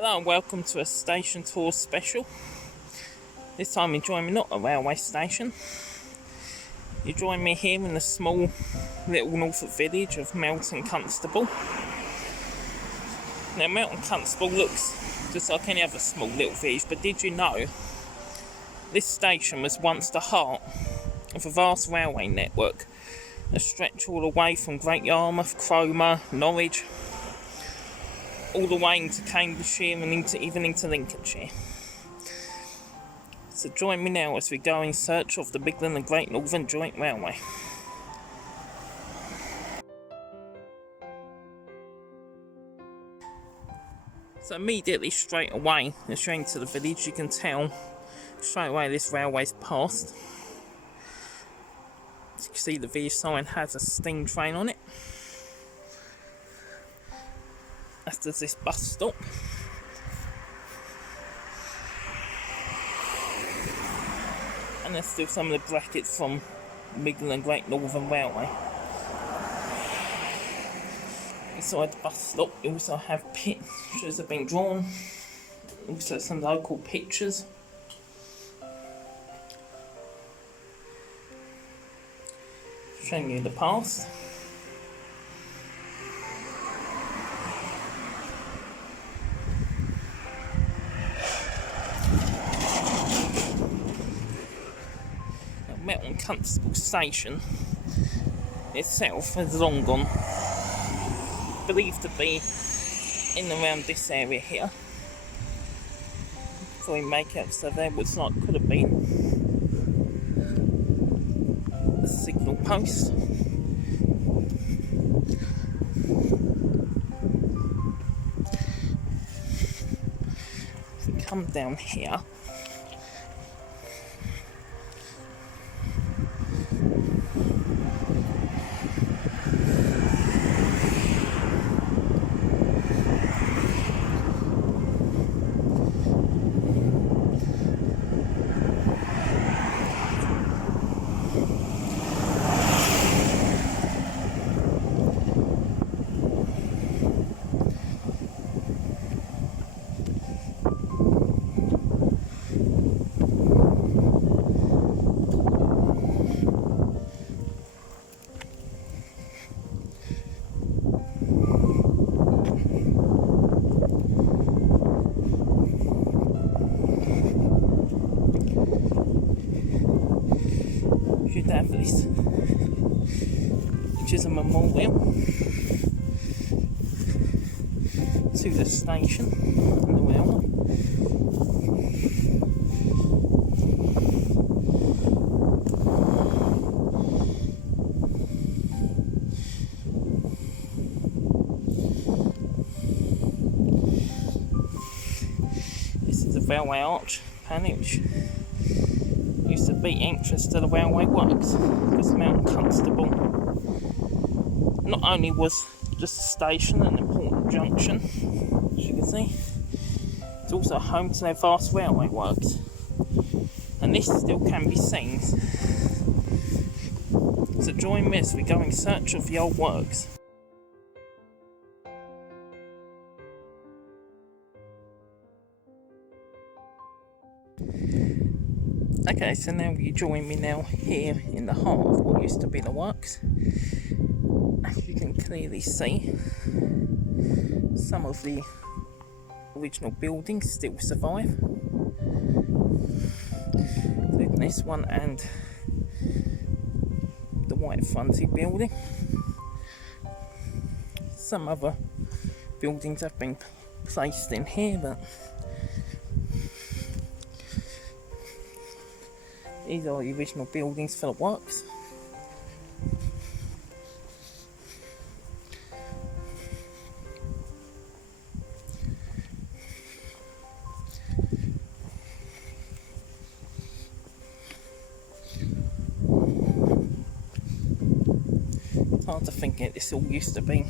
Hello and welcome to a station tour special. This time you join me not at a railway station. You join me here in the small little Norfolk village of Melton Constable. Now Melton Constable looks just like any other small little village, but did you know this station was once the heart of a vast railway network that stretched all the way from Great Yarmouth, Cromer, Norwich, all the way into Cambridgeshire and even into Lincolnshire. So join me now as we go in search of the Midland and Great Northern Joint Railway. So immediately straight away, as you're into the village, you can tell straight away this railway's passed. As you can see, the village sign has a steam train on it. As does this bus stop. And there's still some of the brackets from Midland and Great Northern Railway. Inside the bus stop you also have pictures that have been drawn. Also some local pictures. Showing you the past. Melton Constable Station itself has long gone, believed to be in and around this area here. Before we make it, so there was like could have been a signal post. If we come down here, should have this, which is a memorial to the station and the railway. This is a railway arch panel which used to be entrance to the railway works, because Melton Constable not only was just a station and an important junction, as you can see, it's also home to their vast railway works, and this still can be seen. So join me as we go in search of the old works. Okay, so now you join me now here in the heart of what used to be the works. As you can clearly see, some of the original buildings still survive, including this one and the white fronted building. Some other buildings have been placed in here, but these are the original buildings for the works. It's hard to think that this all used to be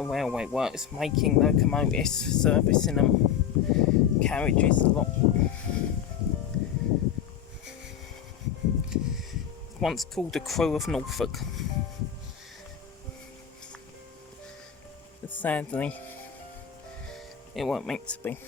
a railway works, making locomotives, servicing them, carriages a lot. Once called the Crew of Norfolk. But sadly, It weren't meant to be.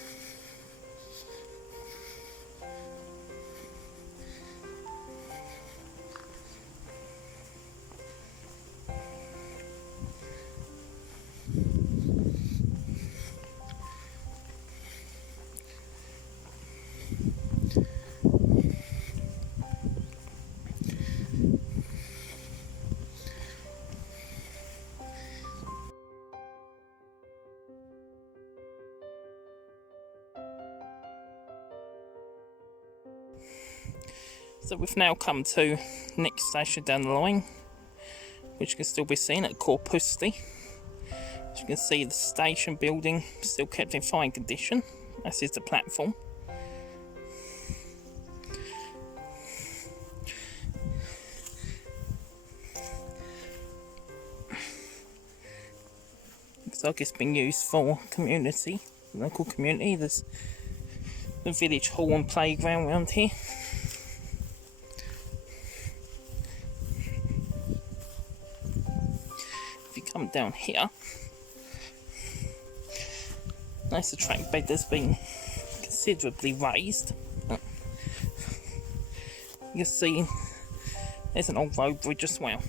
So we've now come to the next station down the line, which can still be seen at Corpusti. As you can see, the station building still kept in fine condition, as is the platform. Looks like it's been used for community, local community. There's the village hall and playground around here. If you come down here, notice the track bed has been considerably raised. You can see there's an old road bridge as well.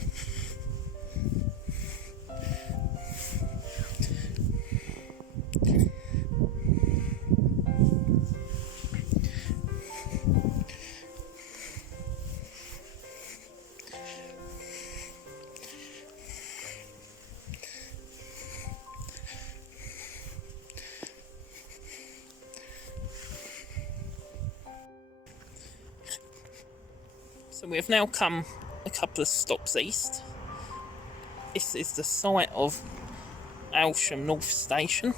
So we have now come a couple of stops east. This is the site of Aylsham North Station.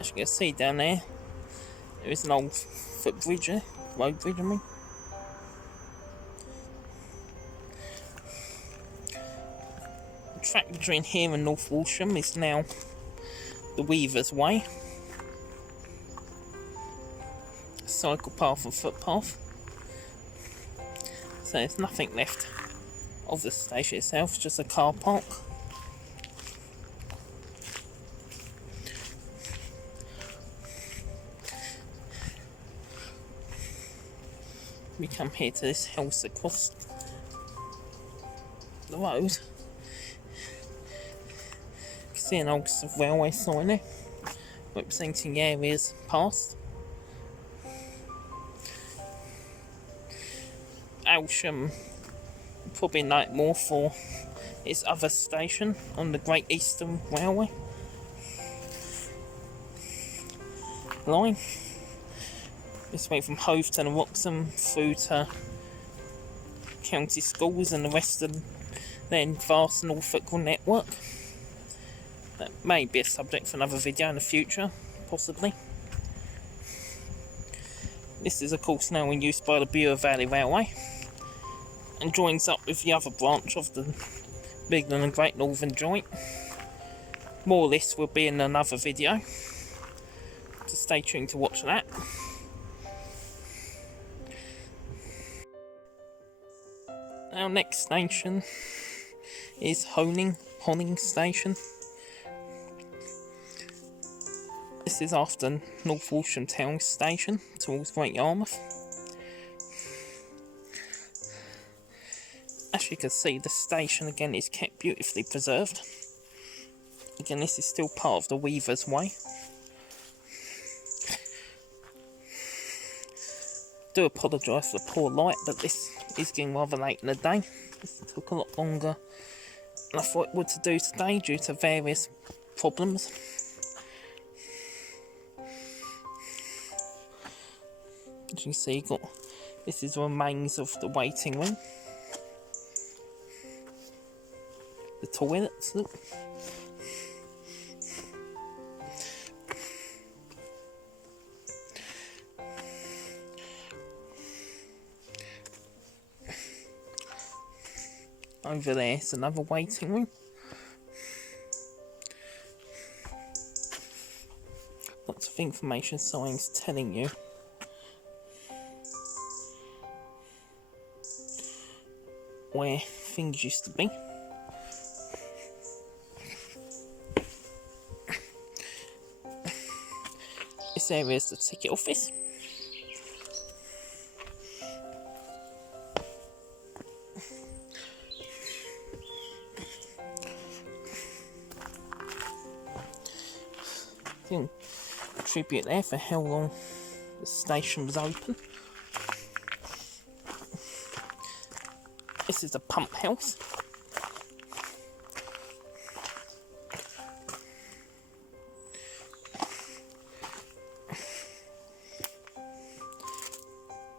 As you can see down there, there is an old footbridge there, road bridge I mean. The track between here and North Walsham is now the Weaver's Way. A cycle path and footpath. So there's nothing left of the station itself, just a car park. We come here to this house across the road. You can see an old railway sign there, representing areas past. Aylsham, probably know it more for its other station on the Great Eastern Railway line. This went from Hoveton and Wroxham through to county schools and the rest of then vast Norfolk network. That may be a subject for another video in the future, possibly. This is of course now in use by the Bure Valley Railway and joins up with the other branch of the Midland and Great Northern joint. More of this will be in another video, so stay tuned to watch that. Our next station is Honning Station. This is after North Walsham Town Station towards Great Yarmouth. As you can see, the station again is kept beautifully preserved. Again, this is still part of the Weaver's Way. Do apologise for the poor light, but this is getting rather late in the day. This took a lot longer than I thought it would to do today due to various problems. As you can see, this is the remains of the waiting room. The toilets, look. Over there is another waiting room. Lots of information signs telling you where things used to be. This area is the ticket office. Didn't attribute there for how long the station was open. This is the pump house.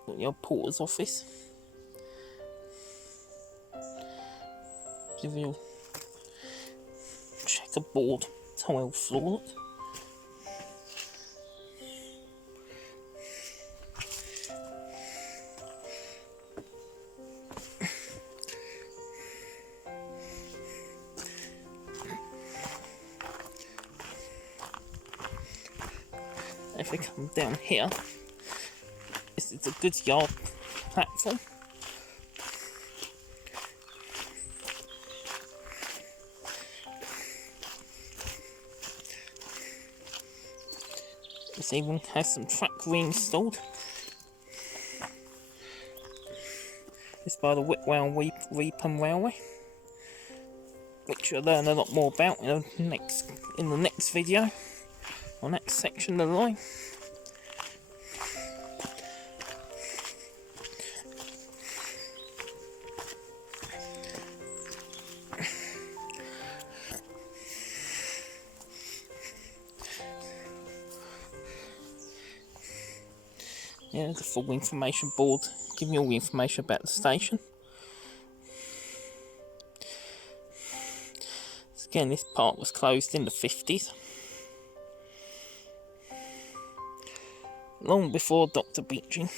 Got your porter's office. Give you checkerboard tile floor. If we come down here, this is the goods yard platform. This even has some track reinstalled. It's by the Whitwell Weepham Railway, which you'll learn a lot more about in the next video on that section of the line. Yeah, there's a full information board giving you all the information about the station. So again, this part was closed in the 50s. Long before Dr. Beeching.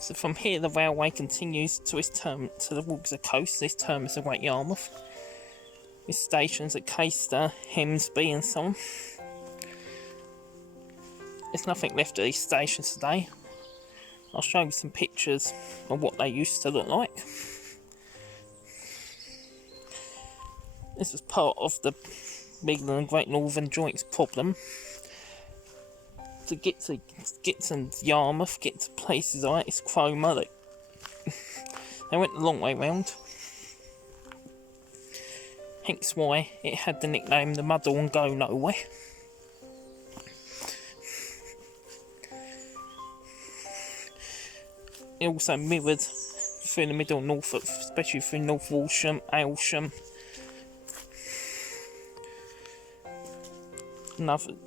So from here the railway continues to its towards the coast. This terminus of Great Yarmouth, with stations at Caister, Hemsby and so on. There's nothing left of these stations today. I'll show you some pictures of what they used to look like. This was part of the Midland and Great Northern joints problem. To get to Yarmouth, get to places like this Cromer, they went the long way round. Hence why it had the nickname the Muddle and Go Nowhere. It also mirrored through the middle of Norfolk, especially through North Walsham, Aylsham.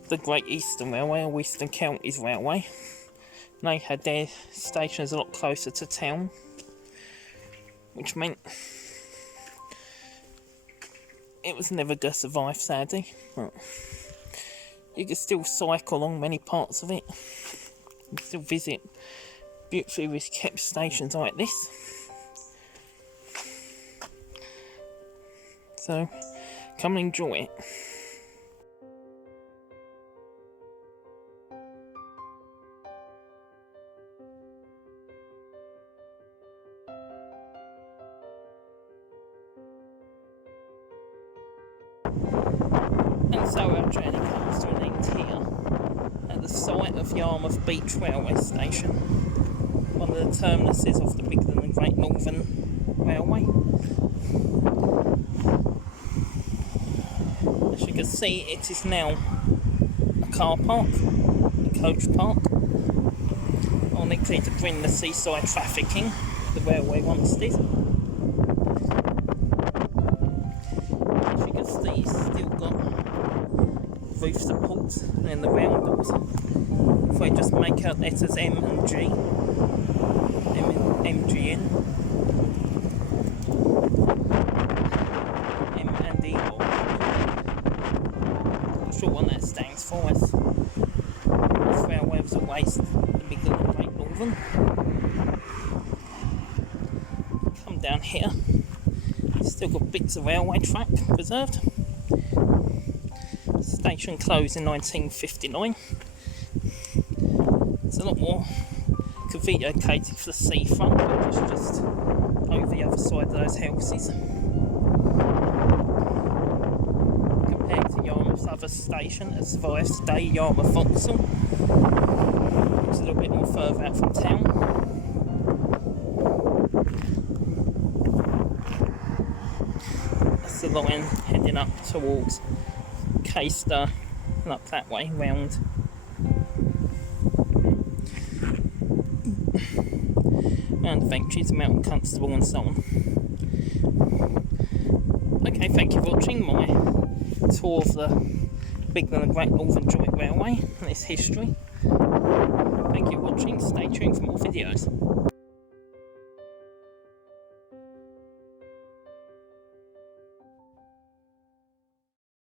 The Great Eastern Railway, or Eastern Counties Railway. They had their stations a lot closer to town, which meant it was never going to survive, sadly. But you could still cycle along many parts of it. You can still visit beautifully kept stations like this. So, come and enjoy it. And so our journey comes to an end here, at the site of Yarmouth Beach Railway Station, one of the terminuses of the Midland and Great Northern Railway. As you can see, it is now a car park, a coach park. Unlikely to bring the seaside trafficking the railway once did. As you can see, it's still got roof supports and then the round doors. If I just make out letters M and G, MGN, M and E, I'm sure what that stands for. As railway was always the Midland and Great Northern. Come down here, still got bits of railway track preserved. Station closed in 1959. There's a lot more located for the seafront, which is just over the other side of those houses. Compared to Yarmouth's other station that survives today, Yarmouth Vauxhall, which is a little bit more further out from town. That's the line heading up towards Caister and up that way round. And eventually Melton Constable and so on. Okay, thank you for watching my tour of the Midland and Great Northern Joint Railway and its history. Thank you for watching, stay tuned for more videos.